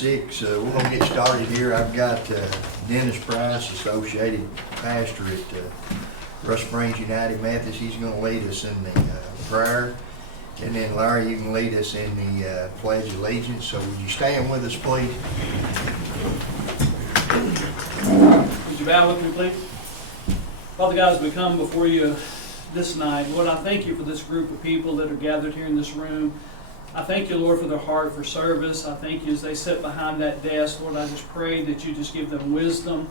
6. We're going to get started here. I've got Dennis Price, Associated Pastor at Rush Springs United Methodist. He's going to lead us in the prayer. And then Larry, you can lead us in the Pledge of Allegiance. So would you stand with us, please? Would you bow with me, please? Father God, as we come before you this night, Lord, I thank you for this group of people that are gathered here in this room. I thank you, Lord, for their heart for service. I thank you as they sit behind that desk. Lord, I just pray that you just give them wisdom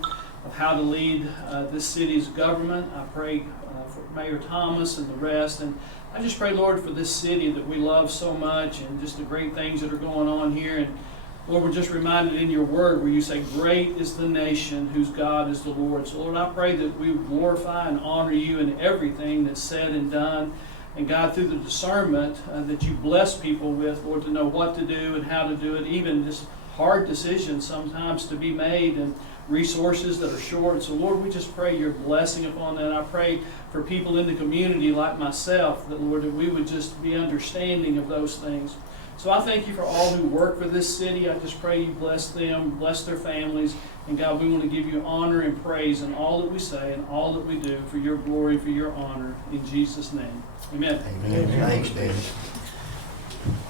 of how to lead this city's government. I pray for Mayor Thomas and the rest. And I just pray, Lord, for this city that we love so much and just the great things that are going on here. And Lord, we're just reminded in your word where you say, great is the nation whose God is the Lord. So, Lord, I pray that we glorify and honor you in everything that's said and done. And God, through the discernment that you bless people with, Lord, to know what to do and how to do it, even just hard decisions sometimes to be made and resources that are short. So, Lord, we just pray your blessing upon that. I pray for people in the community like myself that, Lord, that we would just be understanding of those things. So I thank you for all who work for this city. I just pray you bless them, bless their families. And God, we want to give you honor and praise in all that we say and all that we do for your glory, for your honor. In Jesus' name. Amen. Amen. Thanks, Dennis.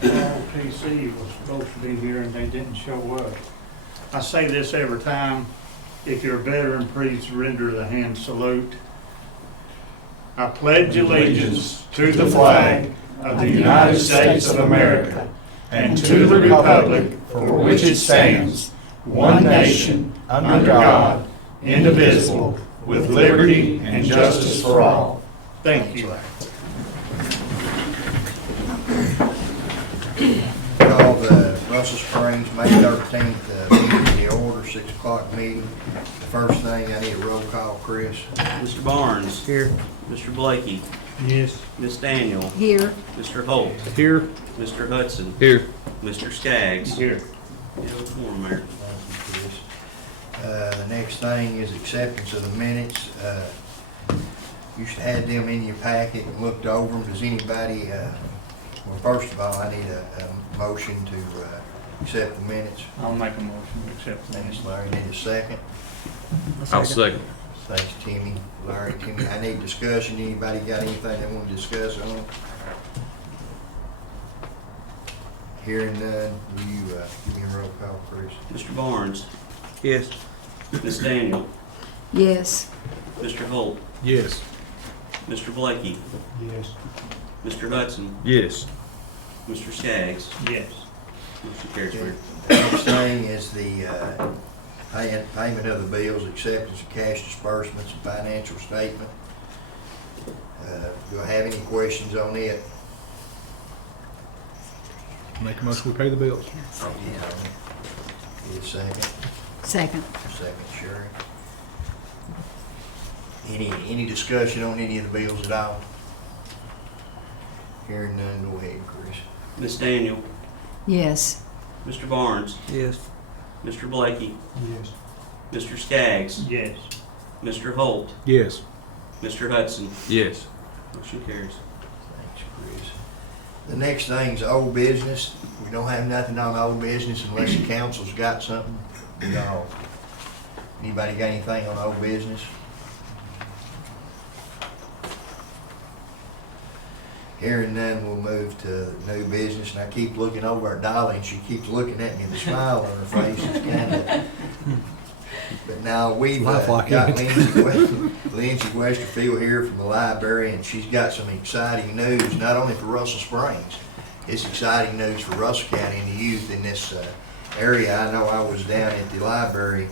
PC was supposed to be here and they didn't show up. I say this every time. If you're a veteran, please render the hand salute. I pledge allegiance to the flag of the United States of America and to the republic for which it stands, one nation, under God, indivisible, with liberty and justice for all. Thank you. Call the Russell Springs May 13th meeting to order, 6 o'clock meeting. The first thing, I need a roll call, Chris. Mr. Barnes. Here. Mr. Blakey. Yes. Miss Daniel. Here. Mr. Holt. Here. Mr. Hudson. Here. Mr. Skaggs. Here. Form, Mayor. The next thing is acceptance of the minutes. You should have them in your packet and looked over them. Does anybody, well, first of all, I need a motion to accept the minutes. I'll make a motion to accept the Thanks, minutes. Larry. Need a second? I'll second. Thanks, Timmy. Larry, Timmy. I need discussion. Anybody got anything they want to discuss on it? Hearing none, will you give me a roll call, Chris? Mr. Barnes. Yes. Miss Daniel. Yes. Mr. Holt. Yes. Mr. Blakey. Yes. Mr. Hudson. Yes. Mr. Skaggs. Yes. Motion carries, Mayor. The next thing is the payment of the bills, acceptance of cash disbursements and financial statement. Do I have any questions on it? Make a motion, we pay the bills. Oh, yeah. Need a second? Second. Second, Sherry. Any discussion on any of the bills at all? Hearing none, go ahead, Chris. Miss Daniel. Yes. Mr. Barnes. Yes. Mr. Blakey. Yes. Mr. Skaggs. Yes. Mr. Holt. Yes. Mr. Hudson. Yes. Motion carries. Thanks, Chris. The next thing's old business. We don't have nothing on old business unless the council's got something. No. Anybody got anything on old business? Hearing none, we'll move to new business. And I keep looking over at Dolly, and she keeps looking at me with a smile on her face. It's kind of. But now we've got Lindsay Westerfield here from the library, and she's got some exciting news, not only for Russell Springs. It's exciting news for Russell County and the youth in this area. I know I was down at the library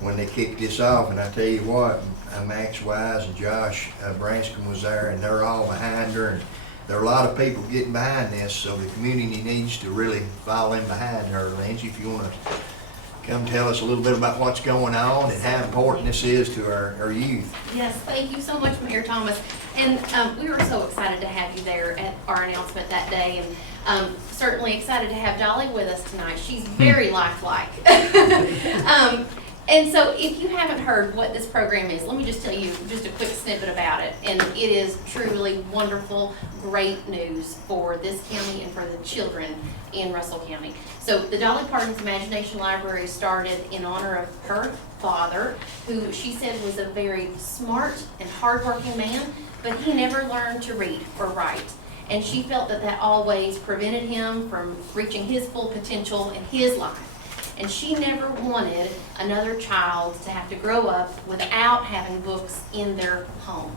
when they kicked this off, and I tell you what, Max Wise and Josh Branscombe was there, and they're all behind her. And there are a lot of people getting behind this, so the community needs to really follow in behind her. Lindsay, if you want to come tell us a little bit about what's going on and how important this is to our youth. Yes, thank you so much, Mayor Thomas. And we were so excited to have you there at our announcement that day, and certainly excited to have Dolly with us tonight. She's very lifelike. And so if you haven't heard what this program is, let me just tell you just a quick snippet about it. it. And it is truly wonderful, great news for this county and for the children in Russell County. So the Dolly Parton's Imagination Library started in honor of her father, who she said was a very smart and hardworking man, but he never learned to read or write. And she felt that that always prevented him from reaching his full potential in his life. And she never wanted another child to have to grow up without having books in their home.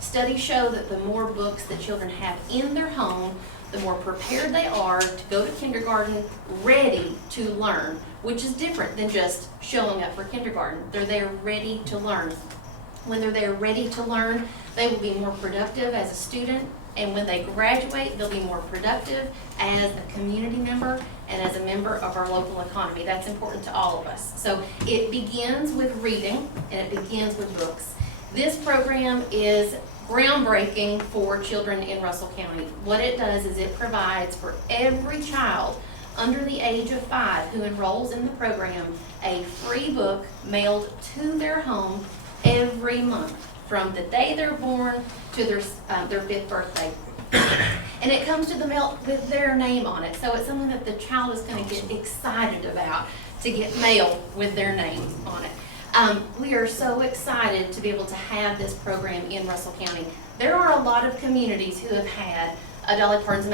Studies show that the more books that children have in their home, the more prepared they are to go to kindergarten ready to learn, which is different than just showing up for kindergarten. They're there ready to learn. When they're there ready to learn, they will be more productive as a student, and when they graduate, they'll be more productive as a community member and as a member of our local economy. That's important to all of us. So it begins with reading, and it begins with books. This program is groundbreaking for children in Russell County. What it does is it provides for every child under the age of 5 who enrolls in the program a free book mailed to their home every month, from the day they're born to their 5th birthday. And it comes to the mail with their name on it. So it's something that the child is going to get excited about, to get mail with their name on it. We are so excited to be able to have this program in Russell County. There are a lot of communities who have had a Dolly Parton's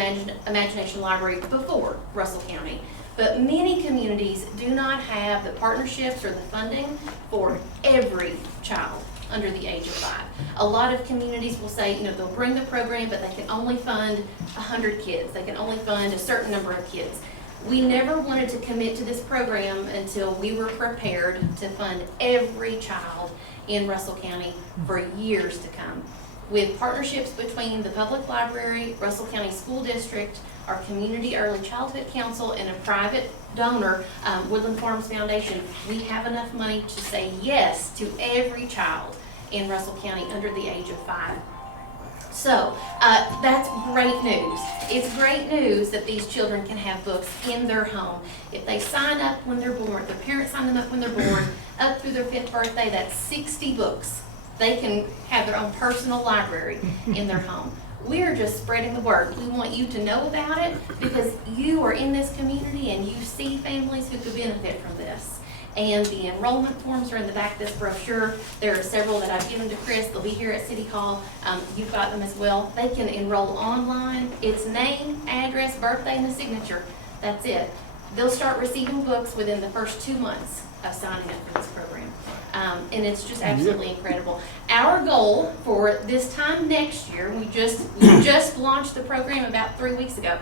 Imagination Library before Russell County, but many communities do not have the partnerships or the funding for every child under the age of 5. A lot of communities will say, they'll bring the program, but they can only fund 100 kids. They can only fund a certain number of kids. We never wanted to commit to this program until we were prepared to fund every child in Russell County for years to come. With partnerships between the public library, Russell County School District, our Community Early Childhood Council, and a private donor, Woodland Farms Foundation, we have enough money to say yes to every child in Russell County under the age of 5. So that's great news. It's great news that these children can have books in their home. If they sign up when they're born, their parents sign them up when they're born, up through their 5th birthday, that's 60 books. They can have their own personal library in their home. We are just spreading the word. We want you to know about it because you are in this community and you see families who could benefit from this. And the enrollment forms are in the back of this brochure. There are several that I've given to Chris. They'll be here at City Hall. You've got them as well. They can enroll online. It's name, address, birthday, and a signature. That's it. They'll start receiving books within the first 2 months of signing up for this program. And it's just absolutely incredible. Our goal for this time next year, we just launched the program about 3 weeks ago.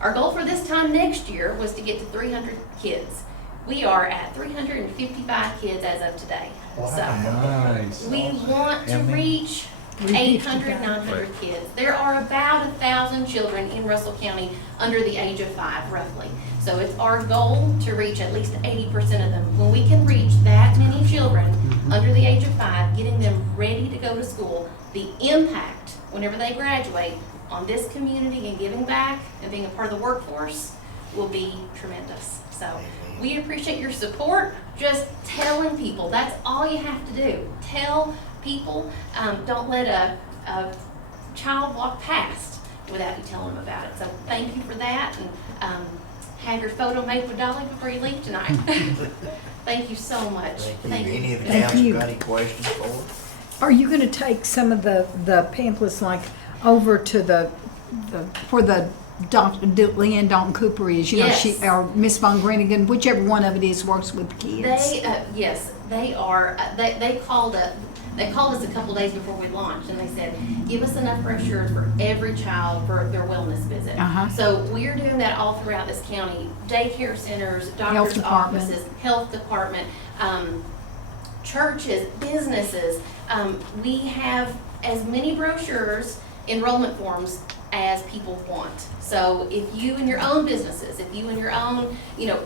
Our goal for this time next year was to get to 300 kids. We are at 355 kids as of today. So Nice. we want to reach 800, 900 kids. There are about 1,000 children in Russell County under the age of 5, roughly. So it's our goal to reach at least 80% of them. When we can reach that many children under the age of 5, getting them ready to go to school, the impact whenever they graduate on this community and giving back and being a part of the workforce will be tremendous. So we appreciate your support. Just telling people, that's all you have to do. Tell people. Don't let a child walk past without you telling them about it. So thank you for that, and have your photo made with Dolly before you leave tonight. Thank you so much. Thank you. Any of the Thank council you. got any questions for us? Are you gonna take some of the pamphlets like over to the for the Leanne Dalton Cooper is, Yes. she or Miss Von Grenigan, whichever one of it is, works with kids. Yes, they are. They called us a couple days before we launched, and they said, give us enough brochures for every child for their wellness visit. Uh-huh. So we're doing that all throughout this county. Daycare centers, doctor's department. offices, health department, churches, businesses. We have as many brochures, enrollment forms, as people want. So if you and your own businesses, if you and your own,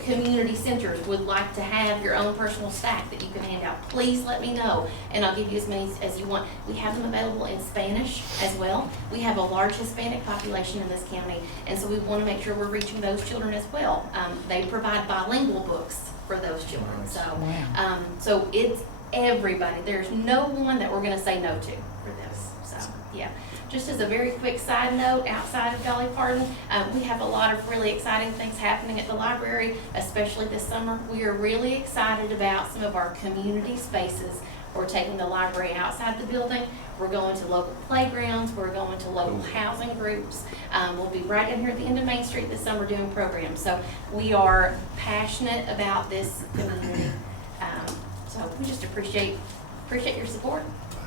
community centers would like to have your own personal stack that you can hand out, please let me know, and I'll give you as many as you want. We have them available in Spanish as well. We have a large Hispanic population in this county, and so we want to make sure we're reaching those children as well. They provide bilingual books for those children. So, Wow. so everybody. There's no one that we're gonna say no to for this, so, yeah. Just as a very quick side note, outside of Dolly Parton, we have a lot of really exciting things happening at the library, especially this summer. We are really excited about some of our community spaces. We're taking the library outside the building. We're going to local playgrounds. We're going to local housing groups. We'll be right down here at the end of Main Street this summer doing programs. So we are passionate about this community. So we just appreciate your support.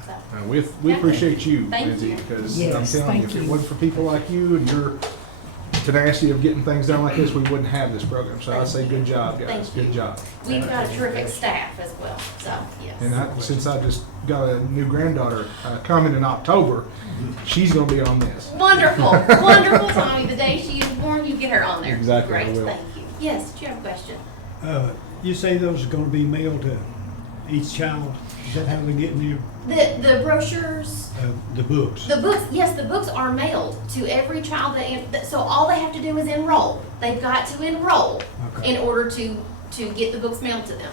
So. We Yeah. appreciate you, Thank Lindsay, you. because Yes, I'm telling you, thank if it you. wasn't for people like you and your tenacity of getting things done like this, we wouldn't have this program. So I say good job, guys. Thank you. Good job. We've got a terrific staff as well, so, yes. And since I just got a new granddaughter coming in October, she's going to be on this. Wonderful, wonderful, Tommy. The day she is born, you get her on there. Exactly, I Great, will. thank you. Yes, do you have a question? You say those are gonna be mailed to each child? Is that how they get in here? The brochures, The books? the books, yes, the books are mailed to every child so all they have to do is enroll. They've got to enroll Okay. in order to get the books mailed to them.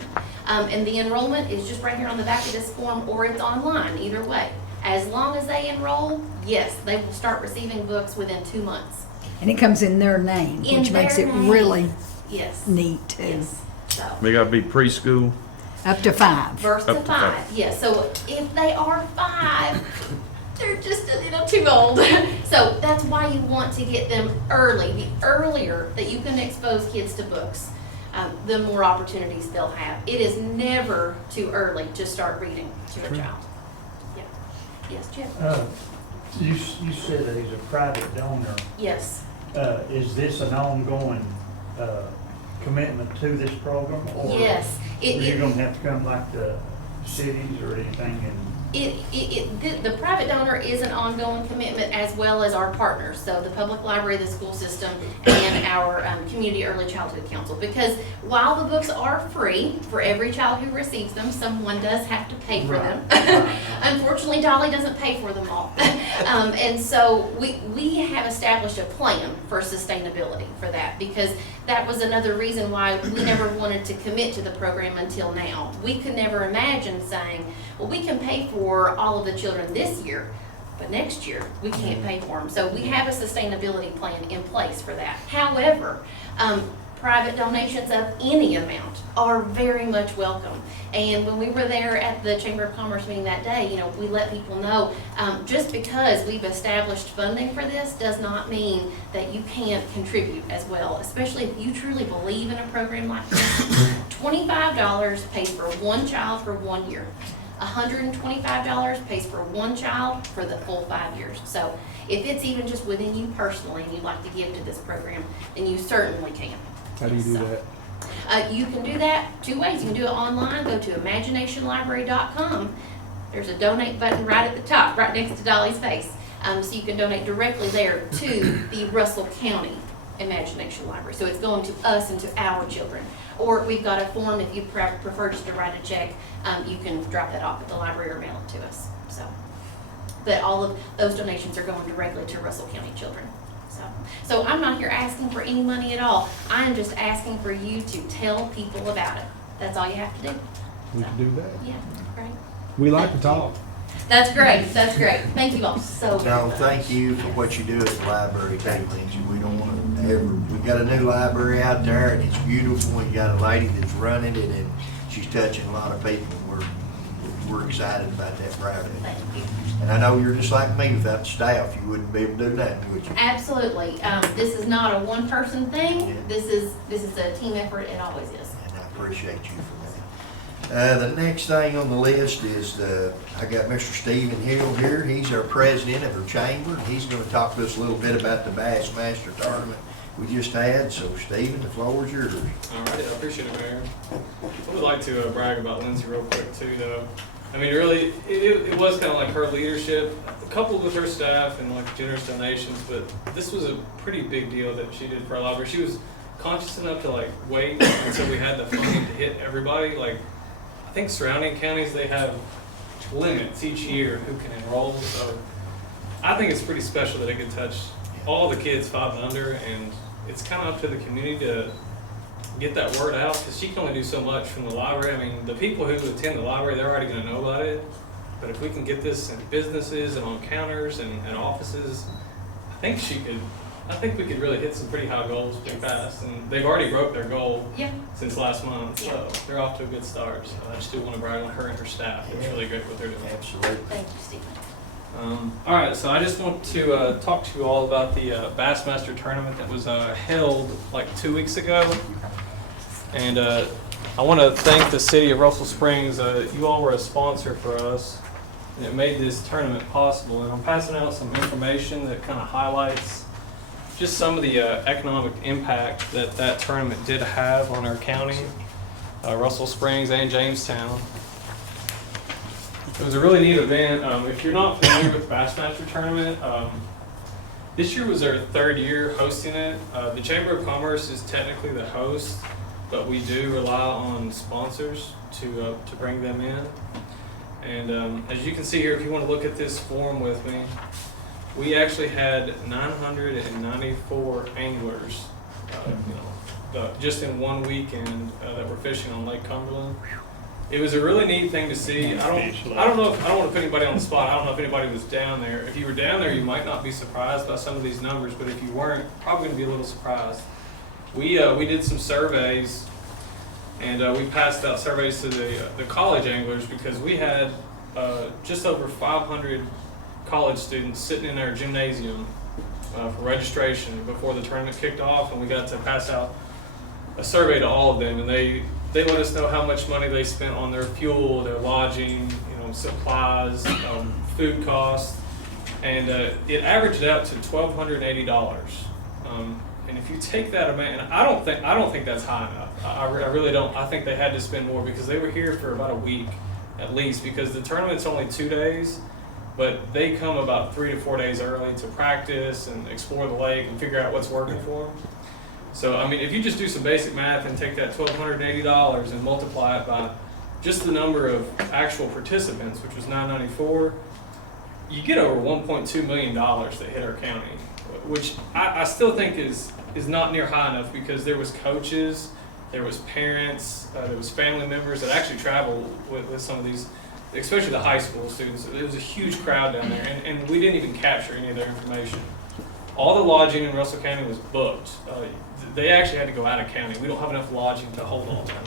And the enrollment is just right here on the back of this form, or it's online, either way. As long as they enroll, yes, they will start receiving books within 2 months. And it comes in their name, In which makes their it name. really Yes, neat too. yes, so. They gotta be preschool. Up to 5. Verse to Up to 5, five. yes, so if they are 5, they're just a little too old. So that's why you want to get them early. The earlier that you can expose kids to books, the more opportunities they'll have. It is never too early to start reading to a child. Yeah. Yes, Jim? You said that he's a private donor. Yes. Is this an ongoing commitment to this program? Or Yes. you're gonna have to come like the cities or anything and The private donor is an ongoing commitment, as well as our partners, so the public library, the school system, and our community early childhood council. Because while the books are free for every child who receives them, someone does have to pay for them. Unfortunately, Dolly doesn't pay for them all. And so we have established a plan for sustainability for that, because that was another reason why we never wanted to commit to the program until now. We could never imagine saying, well, we can pay for all of the children this year, but next year we can't pay for them. So we have a sustainability plan in place for that. However, private donations of any amount are very much welcome. And when we were there at the Chamber of Commerce meeting that day, we let people know, just because we've established funding for this does not mean that you can't contribute as well, especially if you truly believe in a program like this. $25 pays for one child for 1 year. $125 pays for one child for the full 5 years. So if it's even just within you personally and you'd like to give to this program, then you certainly can. How do you do So, that? you can do that 2 ways. You can do it online. Go to imaginationlibrary.com. There's a donate button right at the top, right next to Dolly's face. So you can donate directly there to the Russell County Imagination Library. So it's going to us and to our children. Or we've got a form, if you prefer just to write a check, you can drop that off at the library or mail it to us. So, but all of those donations are going directly to Russell County children. So I'm not here asking for any money at all. I'm just asking for you to tell people about it. That's all you have to do. We can do that. Yeah, great. We like to talk. That's great, that's great. Thank you all so very No, much. thank you for what you do at the library, too, Lindsay. We don't want to ever, we got a new library out there, and it's beautiful. We got a lady that's running it, and she's touching a lot of people. We're excited about that project. Thank you. And I know you're just like me, without the staff, you wouldn't be able to do that, would you? Absolutely. This is not a one-person thing. Yeah. This is a team effort. It always is. And I appreciate you for that. The next thing on the list is I got Mr. Stephen Hill here. He's our president of our chamber. He's going to talk to us a little bit about the Bassmaster tournament we just had. So, Stephen, the floor is yours. All right, I appreciate it, Mayor. I would like to brag about Lindsay real quick, too, though. I mean, really, it was kind of like her leadership, coupled with her staff and like generous donations, but this was a pretty big deal that she did for our library. She was conscious enough to like wait until we had the funding to hit everybody. Like, I think surrounding counties, they have limits each year who can enroll, so I think it's pretty special that it could touch all the kids 5 and under, and it's kind of up to the community to get that word out, because she can only do so much from the library. I mean, the people who attend the library, they're already gonna know about it. But if we can get this in businesses and on counters and offices, I think we could really hit some pretty high goals pretty fast. And they've already broke their goal Yeah. since last month, so they're off to a good start. So I just do want to brag on her and her staff. It's really great what they're doing. Absolutely. Thank you, Stephen. All right, so I just want to talk to you all about the Bassmaster tournament that was held like 2 weeks ago. And I want to thank the city of Russell Springs. You all were a sponsor for us, and it made this tournament possible. And I'm passing out some information that kind of highlights just some of the economic impact that that tournament did have on our county, Russell Springs and Jamestown. It was a really neat event. If you're not familiar with Bassmaster Tournament, this year was their 3rd year hosting it. The Chamber of Commerce is technically the host, but we do rely on sponsors to bring them in. And as you can see here, if you want to look at this form with me, we actually had 994 anglers, just in one weekend that were fishing on Lake Cumberland. It was a really neat thing to see. I don't want to put anybody on the spot. I don't know if anybody was down there. If you were down there, you might not be surprised by some of these numbers, but if you weren't, probably going to be a little surprised. We did some surveys, and we passed out surveys to the college anglers, because we had just over 500 college students sitting in our gymnasium for registration before the tournament kicked off, and we got to pass out a survey to all of them, and they let us know how much money they spent on their fuel, their lodging, supplies, food costs, and it averaged out to $1,280. And if you take that amount, and I don't think that's high enough. I really don't. I think they had to spend more, because they were here for about a week at least, because the tournament's only 2 days, but they come about 3 to 4 days early to practice and explore the lake and figure out what's working for them. So, I mean, if you just do some basic math and take that $1,280 and multiply it by just the number of actual participants, which was 994, you get over $1.2 million that hit our county, which I still think is not near high enough, because there was coaches, there was parents, there was family members that actually traveled with some of these, especially the high school students. It was a huge crowd down there, and we didn't even capture any of their information. All the lodging in Russell County was booked. They actually had to go out of county. We don't have enough lodging to hold all of them.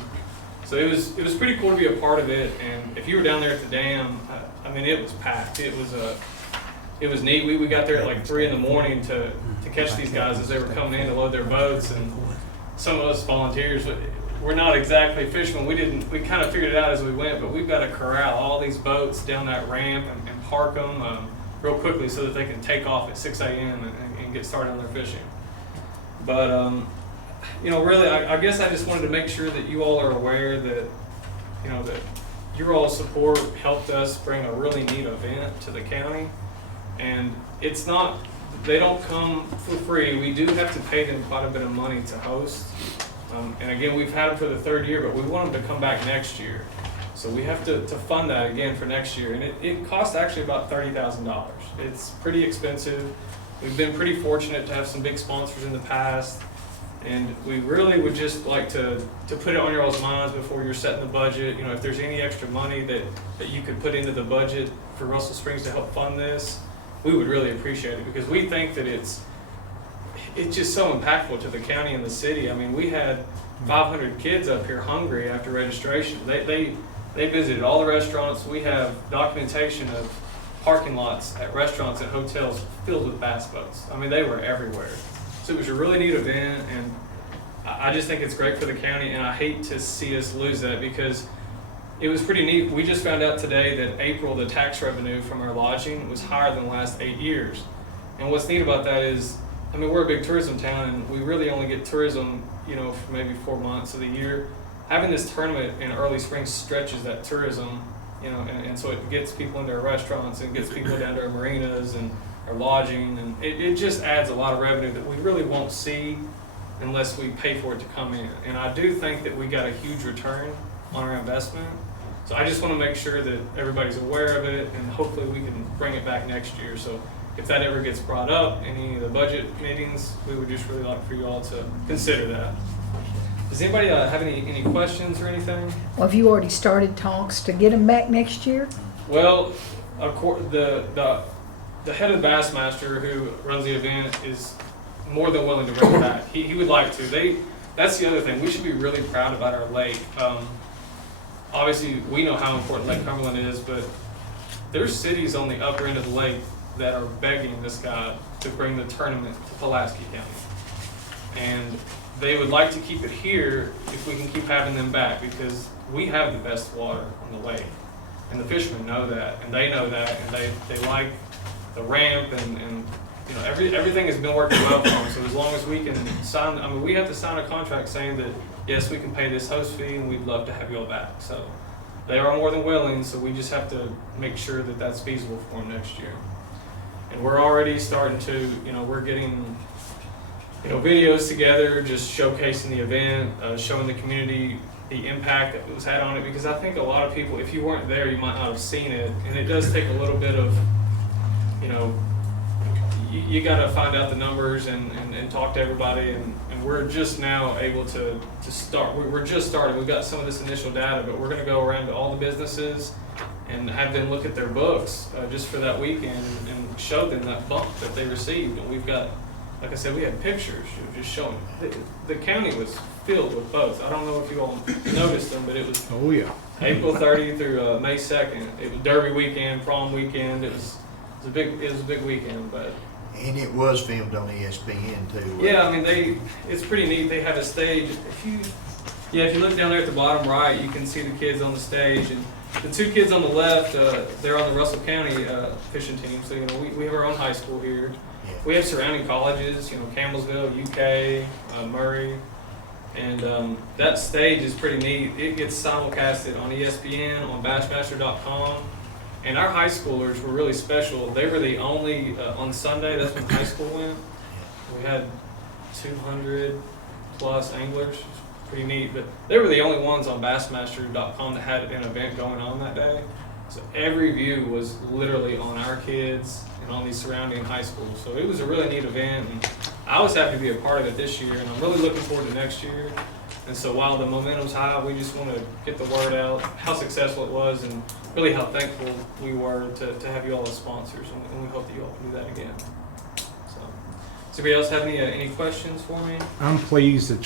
So it was pretty cool to be a part of it. And if you were down there at the dam, I mean, it was packed. It was neat. We got there at like 3 in the morning to catch these guys as they were coming in to load their boats. And some of us volunteers, we're not exactly fishermen. We kind of figured it out as we went, but we've got to corral all these boats down that ramp and park them real quickly so that they can take off at 6 a.m. and get started on their fishing. But, really, I guess I just wanted to make sure that you all are aware that, that your all's support helped us bring a really neat event to the county. And it's not, they don't come for free. We do have to pay them quite a bit of money to host. And again, we've had them for the 3rd year, but we want them to come back next year. So we have to fund that again for next year. And it costs actually about $30,000. It's pretty expensive. We've been pretty fortunate to have some big sponsors in the past, and we really would just like to put it on your all's minds before you're setting the budget. If there's any extra money that you could put into the budget for Russell Springs to help fund this, we would really appreciate it, because we think that it's just so impactful to the county and the city. I mean, we had 500 kids up here hungry after registration. They visited all the restaurants. We have documentation of parking lots at restaurants and hotels filled with bass boats. I mean, they were everywhere. So it was a really neat event, and I just think it's great for the county, and I hate to see us lose that, because it was pretty neat. We just found out today that April, the tax revenue from our lodging was higher than the last 8 years. And what's neat about that is, I mean, we're a big tourism town, and we really only get tourism, for maybe 4 months of the year. Having this tournament in early spring stretches that tourism, and so it gets people into our restaurants and gets people down to our marinas and our lodging, and it just adds a lot of revenue that we really won't see unless we pay for it to come in. And I do think that we got a huge return on our investment. So I just want to make sure that everybody's aware of it, and hopefully we can bring it back next year. So if that ever gets brought up in any of the budget meetings, we would just really like for you all to consider that. Does anybody have any questions or anything? Well, have you already started talks to get them back next year? Well, the head of the Bassmaster who runs the event is more than willing to bring it back. He would like to. That's the other thing. We should be really proud about our lake. Obviously, we know how important Lake Cumberland is, but there's cities on the upper end of the lake that are begging this guy to bring the tournament to Pulaski County. And they would like to keep it here if we can keep having them back, because we have the best water on the lake. And the fishermen know that, and they know that, and they like the ramp, and you know, everything has been working well for them. So as long as we can sign, I mean, we have to sign a contract saying that, yes, we can pay this host fee, and we'd love to have you all back. So they are more than willing, so we just have to make sure that that's feasible for them next year. And we're already starting to, you know, we're getting, you know, videos together, just showcasing the event, showing the community the impact that it was had on it, because I think a lot of people, if you weren't there, you might not have seen it, and it does take a little bit of, you know, you got to find out the numbers and talk to everybody, and we're just now able to start. We're just started. We've got some of this initial data, but we're going to go around to all the businesses and have them look at their books just for that weekend and show them that bump that they received. And we've got, like I said, we had pictures just showing. The county was filled with boats. I don't know if you all noticed them, but it was April 30 through May 2nd. It was Derby weekend, prom weekend. It was a big weekend, but. And it was filmed on ESPN too. Yeah, I mean it's pretty neat. They had a stage. If you look down there at the bottom right, you can see the kids on the stage, and the two kids on the left, they're on the Russell County fishing team. So you know we have our own high school here. Yeah. We have surrounding colleges, you know, Campbellsville, UK, Murray, and that stage is pretty neat. It gets simulcasted on ESPN, on Bassmaster.com. And our high schoolers were really special. They were the only, on Sunday, that's when high school went. We had 200 plus anglers. It's pretty neat. But they were the only ones on Bassmaster.com that had an event going on that day. So every view was literally on our kids and on these surrounding high schools. So it was a really neat event. And I was happy to be a part of it this year. And I'm really looking forward to next year. And so while the momentum's high, we just want to get the word out, how successful it was, and really how thankful we were to have you all as sponsors, and we hope that you all can do that again. So, does anybody else have any questions for me? I'm pleased that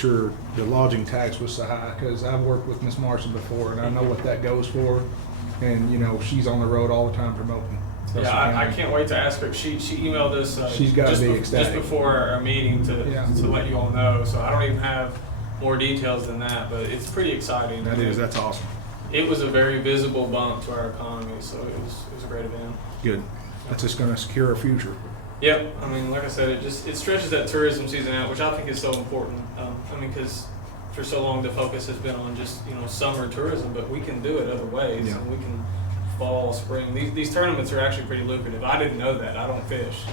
the lodging tax was so high, because I've worked with Miss Marson before, and I know what that goes for. And you know, she's on the road all the time promoting. Yeah, I can't wait to ask her. She emailed us she's got to be ecstatic. just before our meeting to let you all know. So I don't even have more details than that, but it's pretty exciting. That's awesome. It was a very visible bump to our economy, so it was a great event. Good. That's just going to secure our future. Yep. I mean, like I said, it stretches that tourism season out, which I think is so important. I mean, because for so long the focus has been on just, you know, summer tourism, but we can do it other ways, and we can fall, spring. These tournaments are actually pretty lucrative. I didn't know that. I don't fish,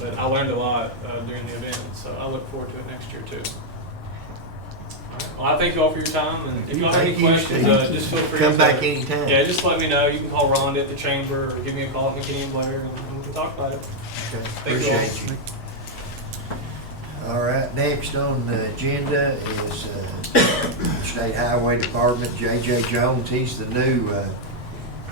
but I learned a lot during the event, so I look forward to it next year too. Well, I thank you all for your time, and if you all have any questions, just feel free to come back anytime. Yeah, just let me know. You can call Rhonda at the chamber, or give me a call at McKinney and Blair, and we can talk about it. Okay. Thank you all. Appreciate you. All right, next on the agenda is State Highway Department, J.J. Jones. He's the new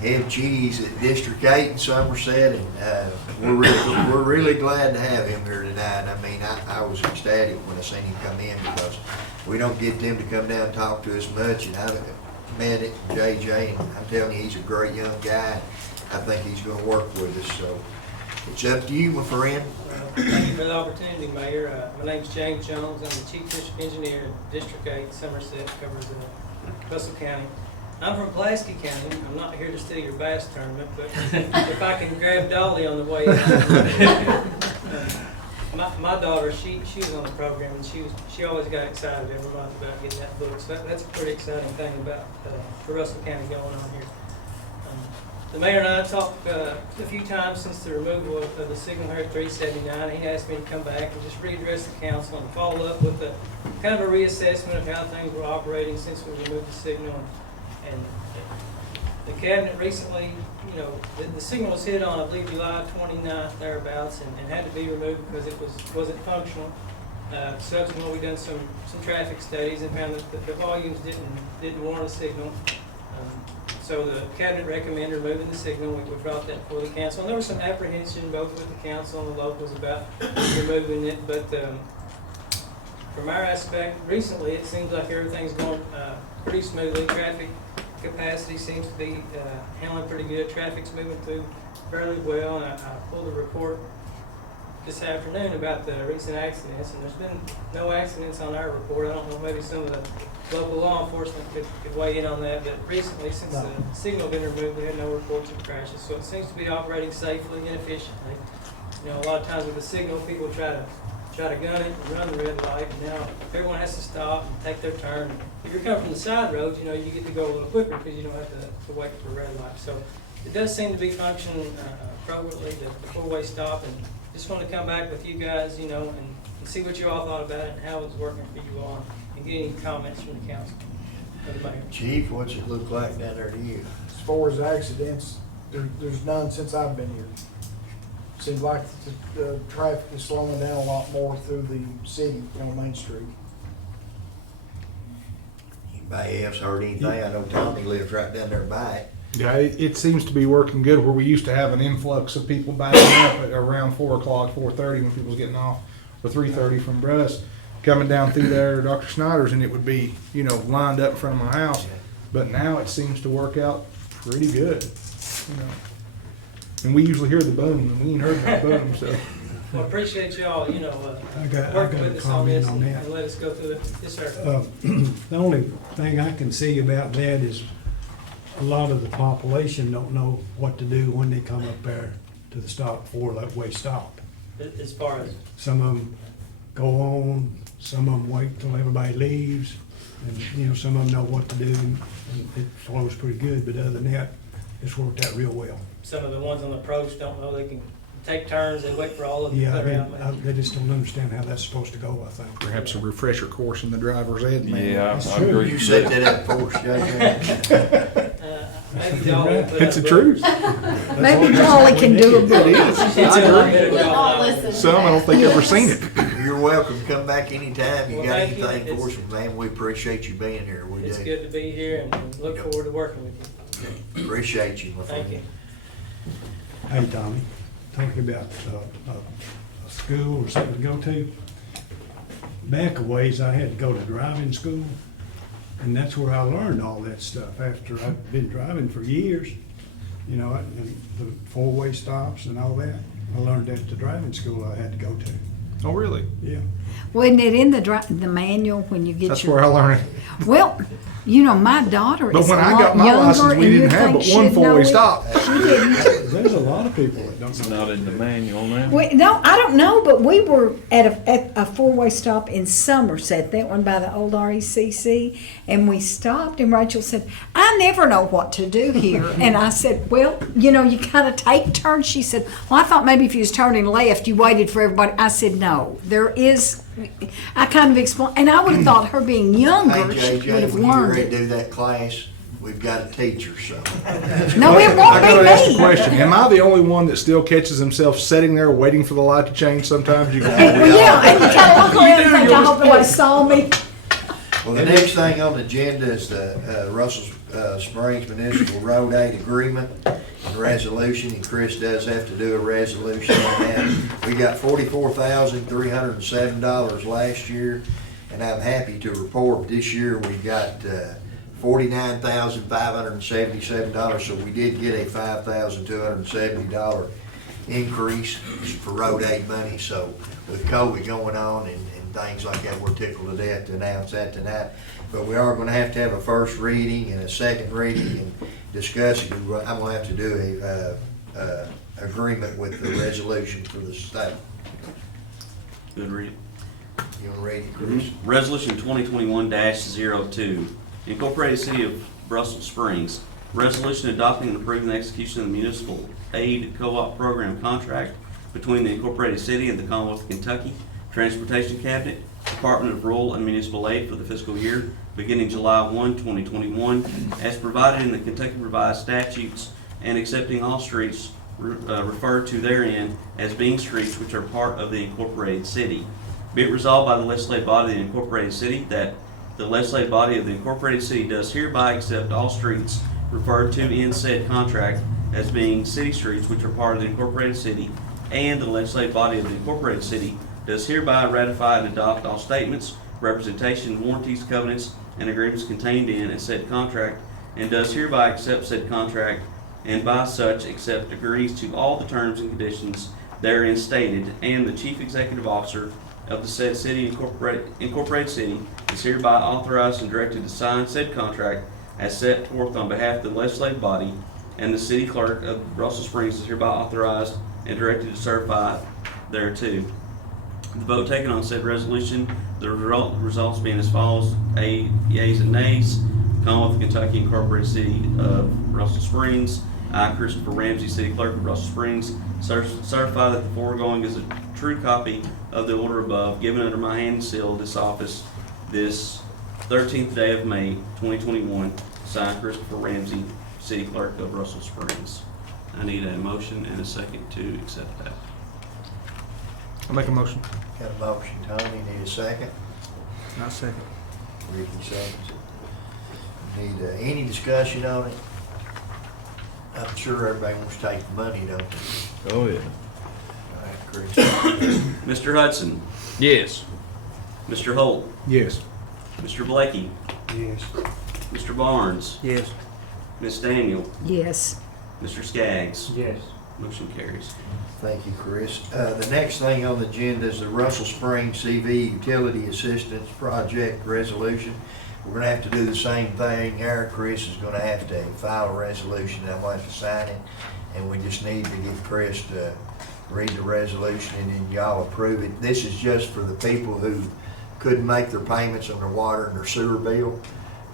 head cheese at District 8 in Somerset, and we're really glad to have him here tonight. I mean, I was ecstatic when I seen him come in, because we don't get them to come down and talk to us much, and I've met JJ, and I'm telling you, he's a great young guy. I think he's going to work with us, so it's up to you, my friend. Thank you for the opportunity, Mayor. My name's James Jones. I'm the Chief District Engineer at District 8, Somerset, covers Russell County. I'm from Pulaski County. I'm not here to steal your bass tournament, but if I can grab Dolly on the way out. My daughter, she was on the program, and she always got excited every month about getting that book. So that's a pretty exciting thing about for Russell County going on here. The mayor and I talked a few times since the removal of the signal here at 379. He asked me to come back and just readdress the council and follow up with a kind of a reassessment of how things were operating since we removed the signal. And the cabinet recently, you know, the signal was hit on, I believe, July 29th, thereabouts, and had to be removed because it wasn't functional. Subsequently, we done some traffic studies and found that the volumes didn't warrant a signal. So the cabinet recommended removing the signal. We brought that before the council. And there was some apprehension both with the council and the locals about removing it, but from our aspect, recently it seems like everything's going pretty smoothly. Traffic capacity seems to be handling pretty good. Traffic's moving through fairly well, and I pulled a report this afternoon about the recent accidents, and there's been no accidents on our report. I don't know, maybe some of the local law enforcement could weigh in on that, but recently, since the signal been removed, we had no reports of crashes, so it seems to be operating safely and efficiently. You know, a lot of times with the signal, people try to gun it and run the red light, and now everyone has to stop and take their turn. If you're coming from the side roads, you know, you get to go a little quicker because you don't have to wait for a red light. So it does seem to be functioning appropriately, the four-way stop, and just want to come back with you guys, you know, and see what you all thought about it and how it's working for you all, and get any comments from the council or the mayor. Chief, what's it look like down there to you? As far as accidents, there's none since I've been here. Seems like the traffic is slowing down a lot more through the city on Main Street. Anybody else heard anything? I know Tommy lives right down there by it. Yeah, it seems to be working good where we used to have an influx of people backing up at around 4 o'clock, 4:30 when people was getting off, or 3:30 from Bruss, coming down through there, Dr. Snyder's, and it would be, you know, lined up in front of my house. But now it seems to work out pretty good, you know. And we usually hear the boom, and we ain't heard that boom, so. Well, I appreciate y'all, you know, I got working a with us on this comment on and that. let us go through it. Yes, sir. The only thing I can see about that is a lot of the population don't know what to do when they come up there to the stop, four-way stop. As far as, Some of them go on, some of them wait till everybody leaves, and, you know, some of them know what to do, and it flows pretty good, but other than that, it's worked out real well. some of the ones on the approach don't know they can take turns, they wait for all of them to Yeah, cut around. they just don't understand how that's supposed to go, I think. Perhaps a refresher course in the driver's ed, man. Yeah, That's I true. agree. You set that up for us, Judge. Maybe y'all will put It's up the truth. Maybe Polly can do a book. It is. It's a I lot agree. better We'll job all than I listen. would. Some I don't think ever seen it. You're welcome. Come back anytime. You Well, got thank you. anything for us, man? We appreciate you being here. We It's do. good to be here and look Yep. forward to working with you. Appreciate you, my friend. Thank you. Hey, Tommy, talking about a school or something to go to. Back a ways, I had to go to driving school, and that's where I learned all that stuff after I've been driving for years. You know, and the four-way stops and all that. I learned that at the driving school I had to go to. Oh, really? Yeah. Wasn't it in the manual when you get That's your? where I learned it. Well, you know, my daughter But is a when I lot got my younger, license, we and you didn't have think but she'd one know four-way it. stop. She didn't. There's a lot of people that don't It's know. not in the manual now. No, I don't know, but we were at a four-way stop in Somerset, that one by the old RECC, and we stopped, and Rachel said, "I never know what to do here." And I said, "Well, you know, you kind of take turns." She said, "Well, I thought maybe if you was turning left, you waited for everybody." I said, "No, there is." I kind of explained, and I would have thought her being younger, Hey, she would JJ, have when you learned ready it. to do that class, we've got a teacher, so. No, it I won't gotta ask be a me. question. Am I the only one that still catches himself sitting there waiting for the light to change sometimes? You go, Well, yeah, and you kind of look around and think, "I hope nobody saw me." Well, the next thing on the agenda is the Russell Springs Municipal Road Aid Agreement and Resolution, and Chris does have to do a resolution on that. We got $44,307 last year, and I'm happy to report this year we got $49,577, so we did get a $5,270 increase for road aid money. So with COVID going on and things like that, we're tickled to death to announce that tonight. But we are gonna have to have a first reading and a second reading and discuss it. I'm gonna have to do a agreement with the resolution for the state. Good read. You wanna read it, Chris? Resolution 2021-02, Incorporated City of Brussels Springs. Resolution adopting and approving the execution of the municipal aid co-op program contract between the Incorporated City and the Commonwealth of Kentucky Transportation Cabinet, Department of Rural and Municipal Aid for the fiscal year beginning July 1, 2021, as provided in the Kentucky Revised Statutes, and accepting all streets referred to therein as being streets which are part of the incorporated city. Be it resolved by the legislative body of the incorporated city that the legislative body of the incorporated city does hereby accept all streets referred to in said contract as being city streets which are part of the incorporated city, and the legislative body of the incorporated city does hereby ratify and adopt all statements, representation, warranties, covenants, and agreements contained in and said contract, and does hereby accept said contract, and by such accept agrees to all the terms and conditions therein stated, and the chief executive officer of the said city incorporated city is hereby authorized and directed to sign said contract as set forth on behalf of the legislative body, and the city clerk of Russell Springs is hereby authorized and directed to certify thereto. The vote taken on said resolution, the results being as follows: A, yeas and nays. Commonwealth of Kentucky Incorporated City of Russell Springs. I, Christopher Ramsey, City Clerk of Russell Springs, certify that the foregoing is a true copy of the order above, given under my hand and seal of this office this 13th day of May, 2021. Signed, Christopher Ramsey, City Clerk of Russell Springs. I need a motion and a second to accept that. I'll make a motion. Got a motion, Tony, need a second? I'll second. Ricky seconds it. Need, any discussion on it? I'm sure everybody wants to take the money, don't they? Oh, yeah. All right, Chris. Mr. Hudson, Yes. Mr. Holt, Yes. Mr. Blakey, Yes. Mr. Barnes, Yes. Ms. Daniel, Yes. Mr. Skaggs. Yes. Motion carries. Thank you, Chris. The next thing on the agenda is the Russell Springs CV Utility Assistance Project Resolution. We're gonna have to do the same thing. Our Chris is gonna have to file a resolution, and I'm gonna have to sign it. And we just need to get Chris to read the resolution, and then y'all approve it. This is just for the people who couldn't make their payments on their water and their sewer bill,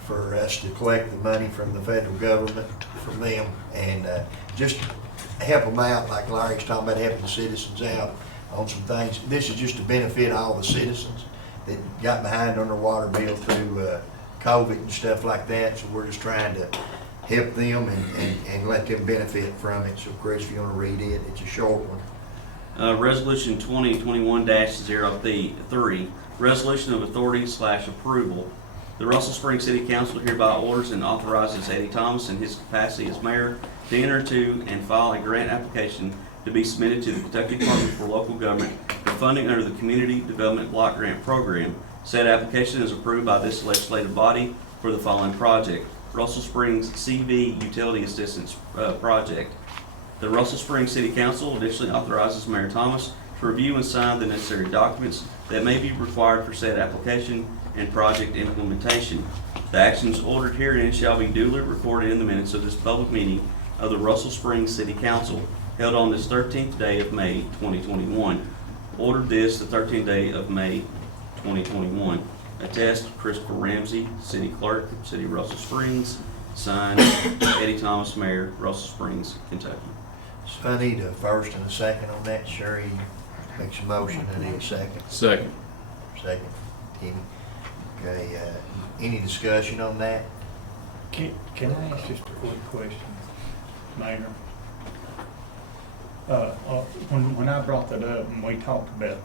for us to collect the money from the federal government, from them, and just help them out, like Larry's talking about, helping the citizens out on some things. This is just to benefit all the citizens that got behind on their water bill through COVID and stuff like that. So we're just trying to help them and let them benefit from it. So Chris, if you want to read it, it's a short one. Resolution 2021-03, resolution of authority/approval. The Russell Springs City Council hereby orders and authorizes Eddie Thomas in his capacity as mayor to enter into and file a grant application to be submitted to the Kentucky Department for Local Government for funding under the Community Development Block Grant Program. Said application is approved by this legislative body for the following project: Russell Springs CV Utility Assistance Project. The Russell Springs City Council additionally authorizes Mayor Thomas to review and sign the necessary documents that may be required for said application and project implementation. The actions ordered herein shall be duly recorded in the minutes of this public meeting of the Russell Springs City Council held on this 13th day of May 2021. Ordered this the 13th day of May 2021. Attest, Christopher Ramsey, City Clerk, City of Russell Springs. Signed, Eddie Thomas, Mayor, Russell Springs, Kentucky. So I need a first and a second on that. Sherry makes a motion. I need a second. Second. Second, Timmy. Okay, any discussion on that? Can I ask just a quick question, Mayor? When I brought that up and we talked about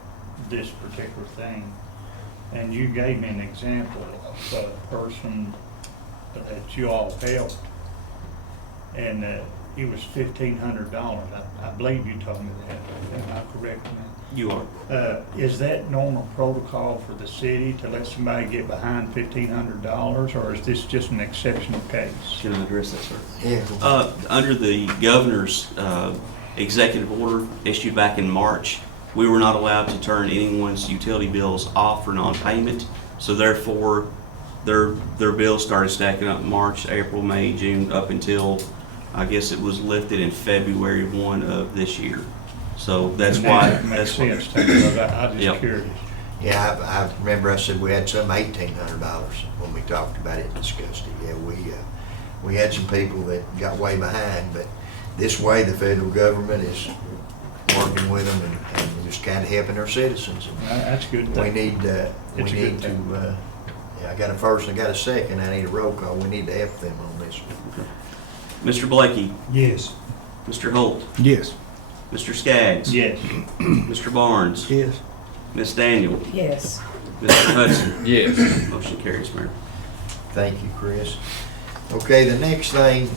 this particular thing, and you gave me an example of a person that you all helped, and it was $1,500. I believe you told me that. Am I correct in that? You are. Is that normal protocol for the city to let somebody get behind $1,500, or is this just an exceptional case? Can I address that, sir? Yeah. Under the governor's executive order issued back in March, we were not allowed to turn anyone's utility bills off for non-payment. So therefore, their bills started stacking up March, April, May, June, up until, I guess it was lifted in February 1 of this year. So that's why. That makes sense to me, but I'm just Yep. curious. Yeah, I remember I said we had some $1,800 when we talked about it and discussed it. Yeah, we had some people that got way behind, but this way the federal government is working with them and just kind of helping our citizens. That's good. We need It's a good to, thing. yeah, I got a first and I got a second. I need a roll call. We need to help them on this one. Mr. Blakey, Yes. Mr. Holt, Yes. Mr. Skaggs, Yes. Mr. Barnes, Yes. Ms. Daniel, Yes. Mr. Hudson. Yes. Motion carries, Mayor. Thank you, Chris. Okay, the next thing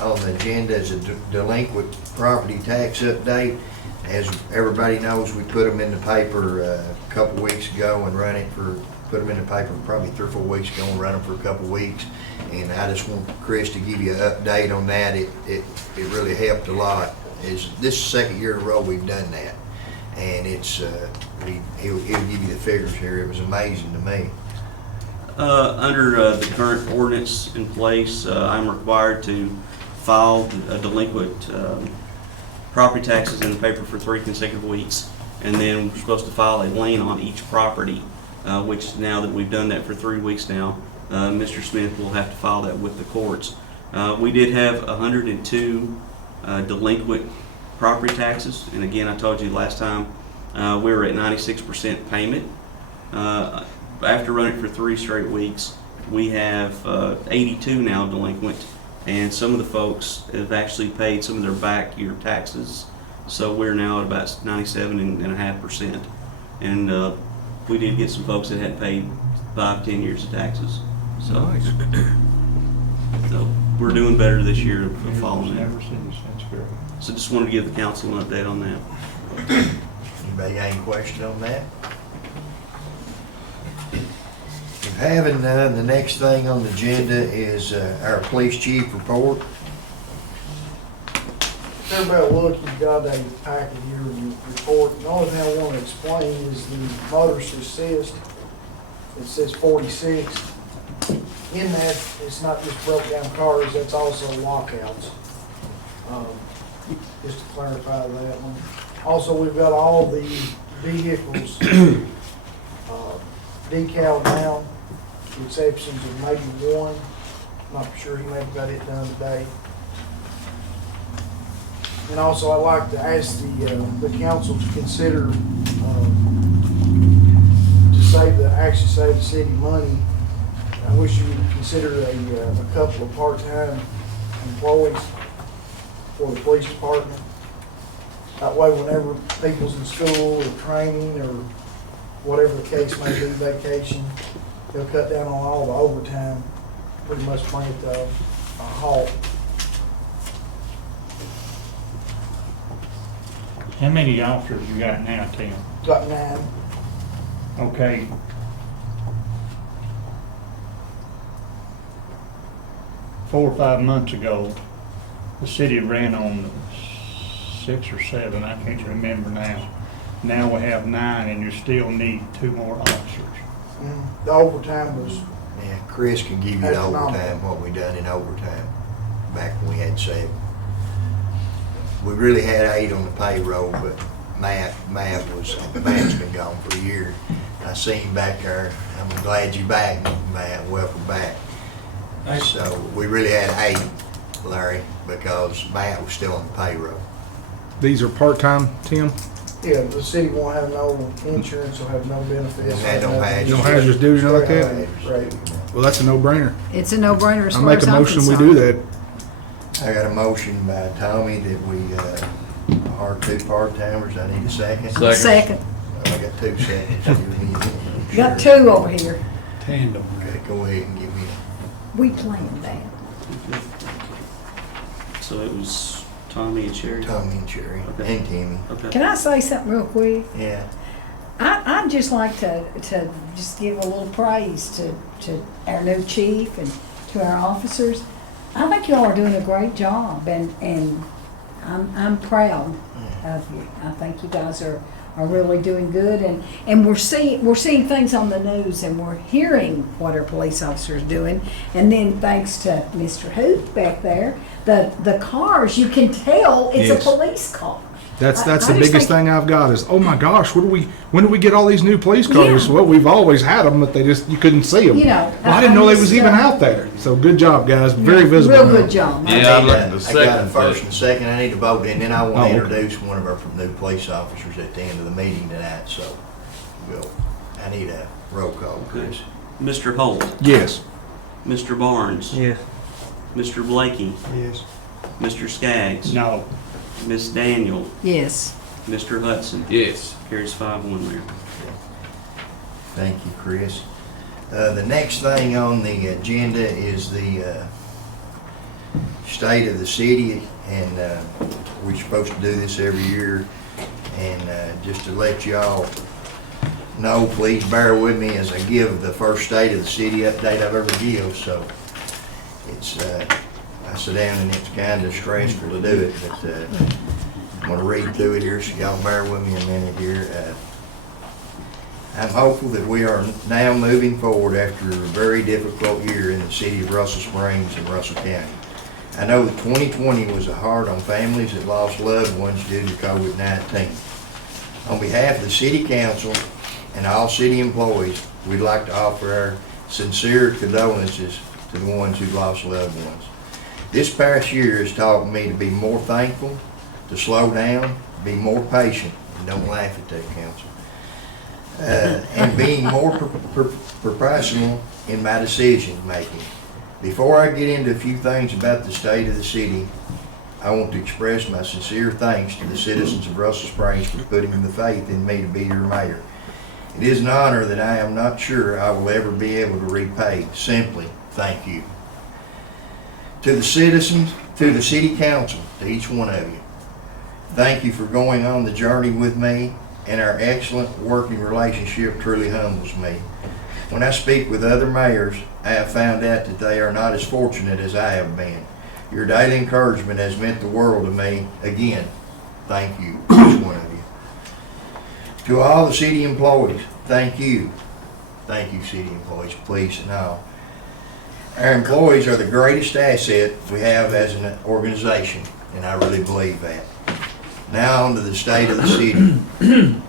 on the agenda is a delinquent property tax update. As everybody knows, we put them in the paper a couple weeks ago and put them in the paper probably 3 or 4 weeks ago and run them for a couple weeks. And I just want Chris to give you an update on that. It really helped a lot. This is the second year in a row we've done that. And it's, he'll give you the figures here. It was amazing to me. Under the current ordinance in place, I'm required to file delinquent property taxes in the paper for 3 consecutive weeks. And then we're supposed to file a lien on each property, which now that we've done that for 3 weeks now, Mr. Smith will have to file that with the courts. We did have 102 delinquent property taxes. And again, I told you last time, we were at 96% payment. After running for 3 straight weeks, we have 82 now delinquent, and some of the folks have actually paid some of their back year taxes. So we're now at about 97.5%. And we did get some folks that hadn't paid 5-10 years of taxes. So, Nice. so we're doing better this year of following that. Never seen this, that's great. So just wanted to give the council an update on that. Anybody got any question on that? If having none, the next thing on the agenda is our police chief report. Everybody look, you've got a packet here in your report. The only thing I want to explain is the motorist assist. It says 46. In that, it's not just broke down cars, that's also lockouts. Just to clarify that one. Also, we've got all the vehicles decal down, with the exceptions of maybe one. Not sure, he may have got it done today. And also, I'd like to ask the council to consider, actually save the city money. I wish you would consider a couple of part-time employees for the police department. That way, whenever people's in school or training or whatever the case may be, vacation, they'll cut down on all the overtime, pretty much bring it to a halt. How many officers you got now, Tim? Got 9. Okay. Four or 5 months ago, the city ran on 6 or 7, I can't remember now. Now we have 9, and you still need 2 more officers. The overtime was, Yeah, Chris can give you the overtime, what we done in overtime, back when we had 7. We really had 8 on the payroll, but Matt's been gone for a year. I seen him back there. I'm glad you're back, Matt. Welcome back. So we really had 8, Larry, because Matt was still on the payroll. These are part-time, Tim? yeah, the city won't have no insurance, will have no benefits. They don't have- You don't have just duty like that? Right. Well, that's a no-brainer. It's a no-brainer as I far make as a I'm motion, we concerned. do that. I got a motion by Tommy that we hire 2 part-timers. I need a second. Second. I got 2 seconds. Got 2 over here. Tandem. Okay, go ahead and give me. We planned that. So it was Tommy and Sherry? Tommy and Sherry Okay. and Timmy. Okay. Can I say something real quick? Yeah. I'd just like to just give a little praise to our new chief and to our officers. I think y'all are doing a great job, and I'm proud of you. I think you guys are really doing good, and we're seeing things on the news, and we're hearing what our police officers are doing, and then thanks to Mr. Hoop back there, the cars, you can tell it's Yes. a police car. That's I the just biggest think- thing I've got is, oh my gosh, when do we get all these new police cars? Yeah. Well, we've always had them, but you couldn't see them. You know, Well, I didn't know they was just, even out there. So good job, guys. Very Yeah, visible. Real now. good job. Yeah, I I'd need like a- to I got a second first that. and second. I need to vote, and then I want Oh, to okay. introduce one of our new police officers at the end of the meeting tonight. So, I need a roll call, Chris. Mr. Holt, Yes. Mr. Barnes, Yes. Mr. Blakey, Yes. Mr. Skaggs, No, Miss Daniel, Yes. Mr. Hudson? Yes. Carries 5-1, Mayor. Thank you, Chris. The next thing on the agenda is the state of the city, and we're supposed to do this every year. And just to let y'all know, please bear with me as I give the first state of the city update I've ever give. So it's I sit down and it's kind of stressful to do it, but I'm going to read through it here, so y'all bear with me a minute here. I'm hopeful that we are now moving forward after a very difficult year in the city of Russell Springs and Russell County. I know that 2020 was hard on families that lost loved ones due to COVID-19. On behalf of the City Council and all city employees, we'd like to offer our sincere condolences to the ones who lost loved ones. This past year has taught me to be more thankful, to slow down, be more patient, and don't laugh at that, Council. And being more professional in my decision making. Before I get into a few things about the state of the city, I want to express my sincere thanks to the citizens of Russell Springs for putting the faith in me to be your mayor. It is an honor that I am not sure I will ever be able to repay. Simply, thank you. To the citizens, to the city council, to each one of you, thank you for going on the journey with me, and our excellent working relationship truly humbles me. When I speak with other mayors, I have found out that they are not as fortunate as I have been. Your daily encouragement has meant the world to me. Again, thank you, each one of you. To all the city employees, thank you. Thank you, city employees, police and all. Our employees are the greatest asset we have as an organization, and I really believe that. Now on to the state of the city.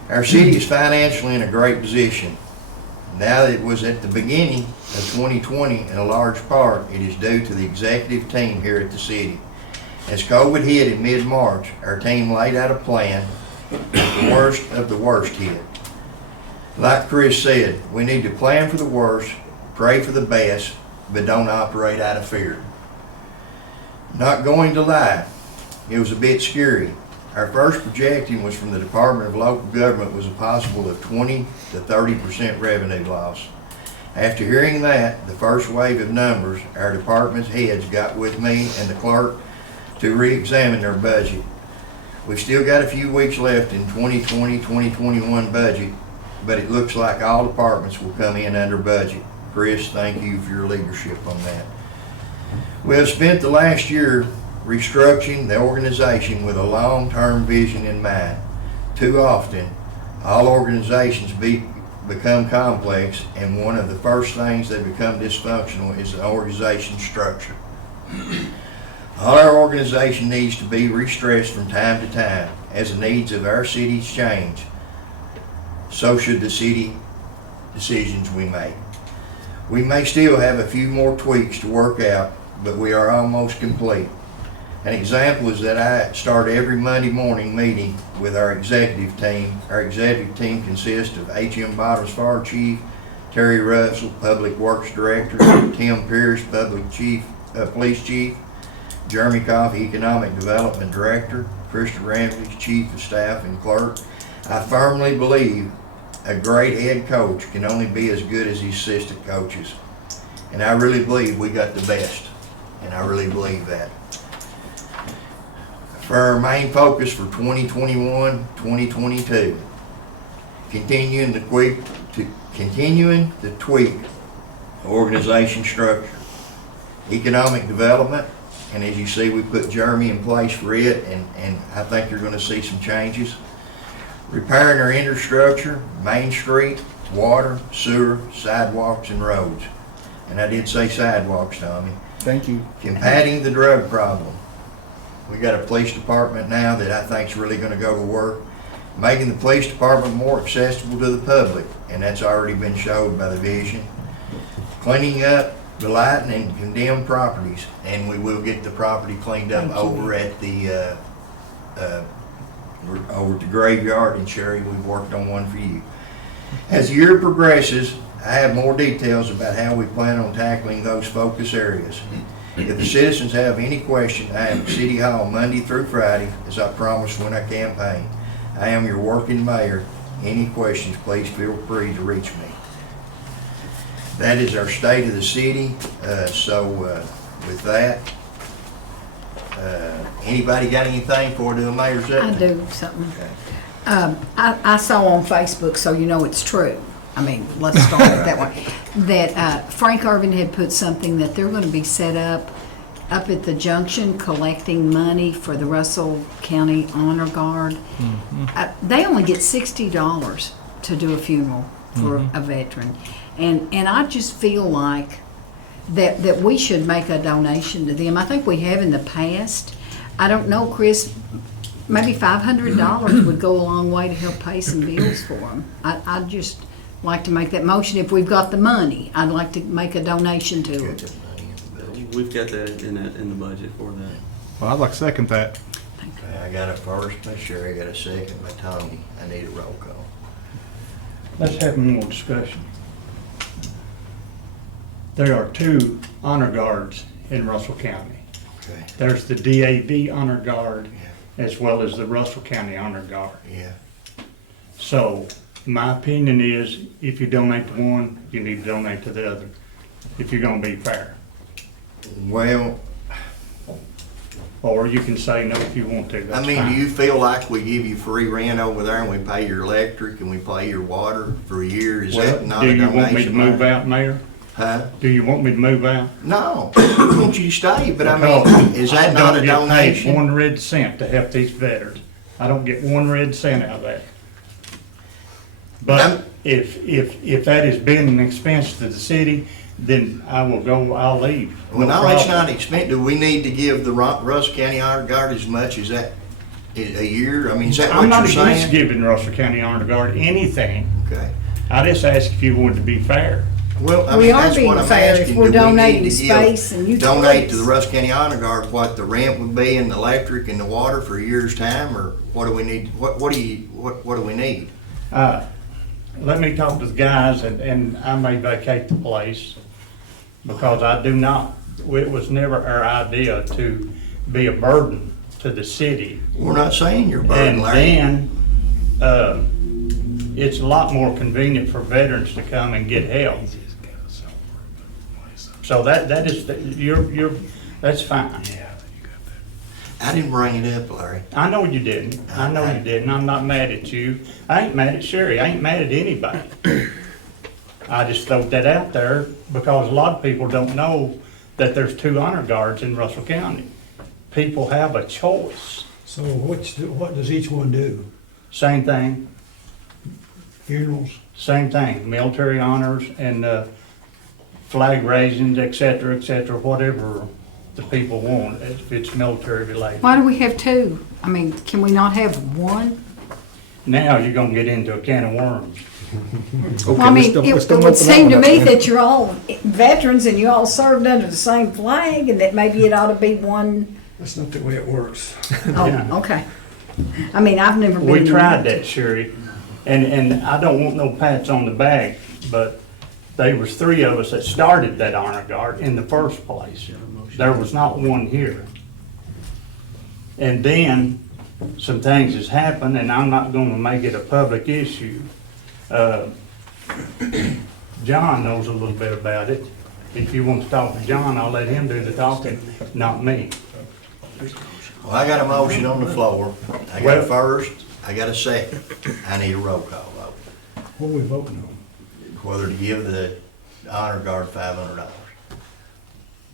Our city is financially in a great position. Now that it was at the beginning of 2020, in a large part, it is due to the executive team here at the city. As COVID hit in mid-March, our team laid out a plan that the worst of the worst hit. Like Chris said, we need to plan for the worst, pray for the best, but don't operate out of fear. Not going to lie, it was a bit scary. Our first projection was from the Department of Local Government was a possible of 20 to 30% revenue loss. After hearing that, the first wave of numbers, our department's heads got with me and the clerk to re-examine their budget. We've still got a few weeks left in 2020-2021 budget, but it looks like all departments will come in under budget. Chris, thank you for your leadership on that. We have spent the last year restructuring the organization with a long-term vision in mind. Too often, all organizations become complex, and one of the first things that become dysfunctional is the organization structure. All our organization needs to be restressed from time to time as the needs of our cities change. So should the city decisions we make. We may still have a few more tweaks to work out, but we are almost complete. An example is that I start every Monday morning meeting with our executive team. Our executive team consists of H.M. Bottoms, Fire Chief, Terry Russell, Public Works Director, Tim Pierce, Police Chief, Jeremy Coffey, Economic Development Director, Krista Ramsey, Chief of Staff and Clerk. I firmly believe a great head coach can only be as good as his assistant coaches. And I really believe we got the best. And I really believe that. For our main focus for 2021-2022, continuing to tweak organization structure, economic development, and as you see, we put Jeremy in place for it, and I think you're going to see some changes. Repairing our infrastructure, Main Street, water, sewer, sidewalks, and roads. And I did say sidewalks, Tommy. Thank you. Combating the drug problem. We got a police department now that I think is really going to go to work. Making the police department more accessible to the public, and that's already been showed by the vision. Cleaning up the lighting and condemned properties, and we will get the property cleaned up over at the over at the graveyard in Sherry. We've worked on one for you. As the year progresses, I have more details about how we plan on tackling those focus areas. If the citizens have any questions, I am at City Hall Monday through Friday, as I promised when I campaigned. I am your working mayor. Any questions, please feel free to reach me. That is our state of the city. With that, anybody got anything for the mayor's I update? do something. Okay. I saw on Facebook, so you know it's true. I mean, let's start with that one. That Frank Irvin had put something that they're going to be set up at the junction collecting money for the Russell County Honor Guard. They only get $60 to do a funeral for a veteran. And I just feel like that we should make a donation to them. I think we have in the past. I don't know, Chris, maybe $500 would go a long way to help pay some bills for them. I'd just like to make that motion. If we've got the money, I'd like to make a donation to Get it. the money in the budget. We've got that in the budget for that. Well, I'd like to second that. Okay, I got a first by Sherry, got a second by Tony. I need a roll call. Let's have more discussion. There are 2 honor guards in Russell County. Okay, There's the DAV Honor Guard as well as the Russell County Honor Guard. yeah. So my opinion is if you donate to one, you need to donate to the other, if you're gonna be fair. Well, Or you can say no if you want to, I that's mean, do fine. you feel like we give you free rent over there and we pay your electric and we pay your water for a year? Is Well, that not do a you want me to donation? move Larry? out, Mayor? Huh? Do you want me to move out? No, we want you to stay, but I mean, Because is that I not a don't get paid donation? 1 red cent to help these veterans. I don't get 1 red cent out of that. I'm- But if that has been an expense to the city, then I'll leave. Well, no, it's problem. not expensive. Do we need to give the Russell County Honor Guard as much as that, a year? I mean, is that I'm what not you're against saying? giving Russell County Honor Guard anything. Okay. I just asked if you wanted to be fair. Well, I We mean, are that's being what I'm fair if asking. we're Do we need donating to space and donate to the utilities. Russell County Honor Guard what the rent would be and the electric and the water for a year's time, or what do we need, what do we need? Let me talk to the guys and I may vacate the place because I do not, it was never our idea to be a burden to the city. We're not saying you're burden, And Larry. then, it's a lot more convenient for veterans to come and get help. So that is, that's fine. I didn't bring it up, Larry. I know you didn't. I know you didn't. I'm not mad at you. I ain't mad at Sherry. I ain't mad at anybody. I just throw that out there because a lot of people don't know that there's 2 honor guards in Russell County. People have a choice. So what does each one do? Same thing, Funerals? same thing, military honors and flag raisings, et cetera, whatever the people want, if it's military related. Why do we have 2? I mean, can we not have 1? Now you're gonna get into a can of worms. Well, I mean, it would seem to me that you're all veterans and you all served under the same flag and that maybe it ought to be one. That's not the way it works. Yeah. Oh, okay. I mean, I've never been. We in the tried military. that, Sherry, and I don't want no pats on the back, but there was 3 of us that started that honor guard in the first place. There was not one here. And then, some things has happened, and I'm not gonna make it a public issue. John knows a little bit about it. If you want to talk to John, I'll let him do the talking, not me. Well, I got a motion on the floor. I got a Well- first, I got a second. I need a roll call vote. What are we voting on? Whether to give the honor guard $500.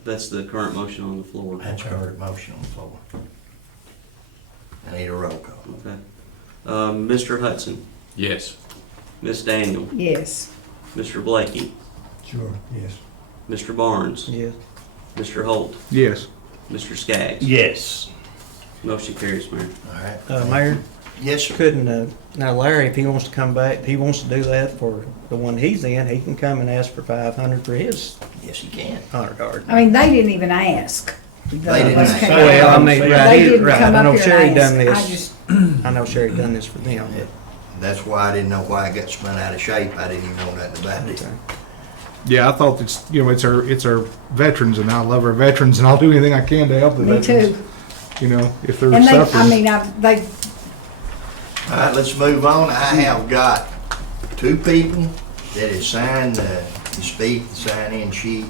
That's the current motion on the floor. That's current motion on the floor. I need a roll call. Okay. Mr. Hudson, Yes. Miss Daniel, Yes. Mr. Blakey, Sure, yes. Mr. Barnes, Yes. Mr. Holt, Yes. Mr. Skaggs. Yes. Motion carries, Mayor. All right. Mayor, Yes, sir. couldn't, now Larry, if he wants to come back, if he wants to do that for the one he's in, he can come and ask for 500 for his Yes, you can. honor guard. I mean, they didn't even ask. They didn't ask. Well, I mean, They right, didn't right, come I up know here Sherry and done ask. this, I know Sherry done this for them. Yeah. That's why I didn't know why I got spun out of shape. I didn't even know nothing about it. Okay. Yeah, I thought it's our veterans, and I love our veterans, and I'll do anything I can to help the Me veterans. too. You know, if they're And they, suffering. I mean, All right, let's move on. I have got two people that have signed the sign-in sheet.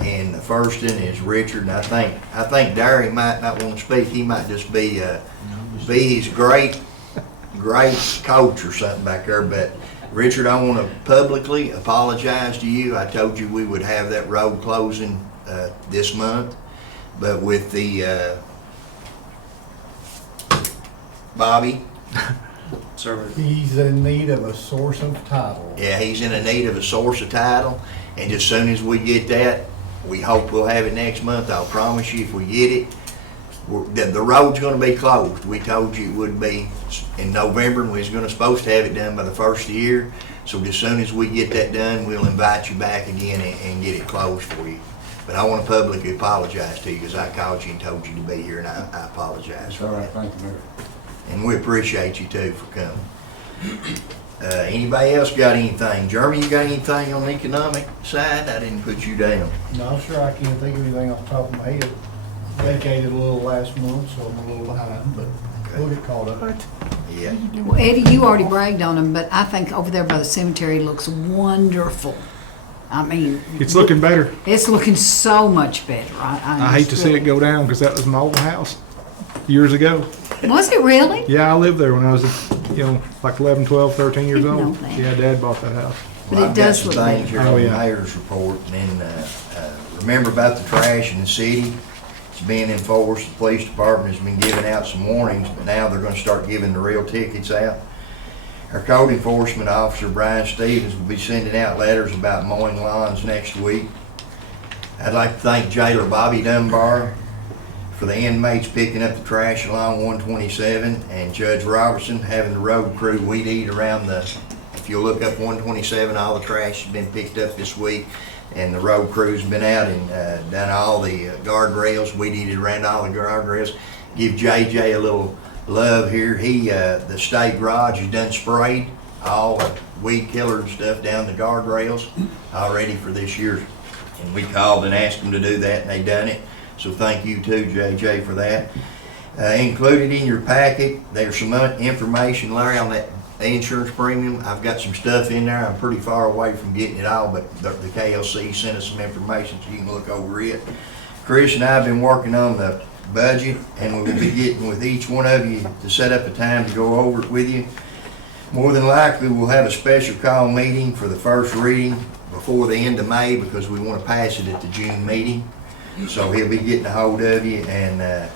And the first one is Richard, and I think Derry might not want to speak. He might just be his great coach or something back there. But Richard, I want to publicly apologize to you. I told you we would have that road closing this month, but with the Bobby. Sir. He's in need of a source of title. Yeah, he's in a need of a source of title, and as soon as we get that, we hope we'll have it next month. I'll promise you, if we get it, the road's going to be closed. We told you it would be in November, and we was supposed to have it done by the first of the year. So as soon as we get that done, we'll invite you back again and get it closed for you. But I want to publicly apologize to you because I called you and told you to be here, and I apologize for that. Thank you, Mayor. And we appreciate you too for coming. Anybody else got anything? Jeremy, you got anything on the economic side? I didn't put you down. No, sure, I can't think of anything off the top of my head. Vacated a little last month, so I'm a little behind, but we'll get caught up. Yeah. Well, Eddie, you already bragged on him, but I think over there by the cemetery looks wonderful. I mean, It's looking better. it's looking so much better. I hate to see it go down because that was my old house years ago. Was it really? Yeah, I lived there when I was, like 11, 12, 13 years Didn't know old. that. Yeah, Dad bought that house. But Well, it I've got does some look things here better. on Oh, the yeah. mayor's report, and then, remember about the trash in the city? It's being enforced. The police department has been giving out some warnings, but now they're gonna start giving the real tickets out. Our code enforcement officer, Brian Stevens, will be sending out letters about mowing lawns next week. I'd like to thank Jailer Bobby Dunbar for the inmates picking up the trash along 127, and Judge Robertson having the road crew weed eat around if you look up 127, all the trash has been picked up this week, and the road crew's been out and done all the guardrails, weed eated around all the guardrails. Give JJ a little love here. The state garage has done sprayed all the weed killer and stuff down the guardrails already for this year. And we called and asked them to do that, and they done it. So thank you too, JJ, for that. Included in your packet, there's some information, Larry, on that insurance premium. I've got some stuff in there. I'm pretty far away from getting it all, but the KLC sent us some information so you can look over it. Chris and I have been working on the budget, and we will be getting with each one of you to set up a time to go over it with you. More than likely, we'll have a special call meeting for the first reading before the end of May because we want to pass it at the June meeting. So he'll be getting a hold of you, and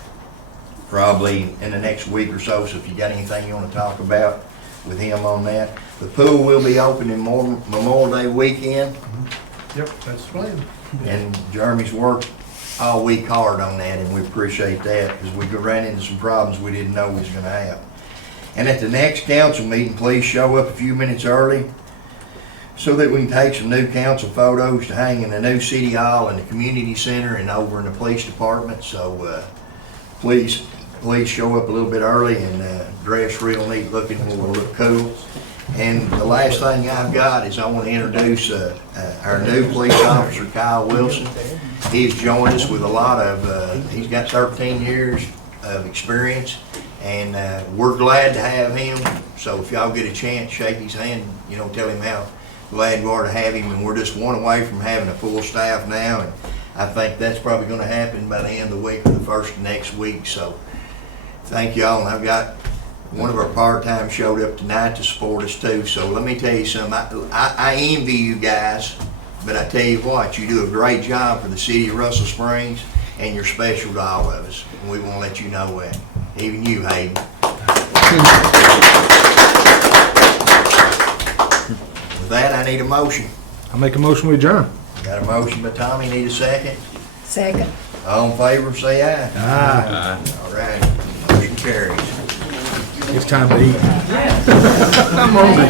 probably in the next week or so. So if you got anything you want to talk about with him on that. The pool will be open in Memorial Day weekend, Yep, that's the plan. and Jeremy's worked all week hard on that, and we appreciate that because we ran into some problems we didn't know we was going to have. And at the next council meeting, please show up a few minutes early so that we can take some new council photos to hang in the new city hall and the community center and over in the police department. So please show up a little bit early and dress real neat looking. We'll look cool. And the last thing I've got is I want to introduce our new police officer, Kyle Wilson. He's joined us with a lot of, he's got 13 years of experience, and we're glad to have him. So if y'all get a chance, shake his hand, tell him how glad we are to have him. And we're just one away from having a full staff now, and I think that's probably going to happen by the end of the week or the first of next week. So thank y'all, and I've got one of our part-time showed up tonight to support us too. So let me tell you something, I envy you guys, but I tell you what, you do a great job for the city of Russell Springs, and you're special to all of us. And we want to let you know that. Even you, Hayden. With that, I need a motion. I'll make a motion we adjourn. Got a motion by Tommy, need a second? Second. All in favor, say aye. Ah, All right, motion carries. it's time to eat. I'm hungry.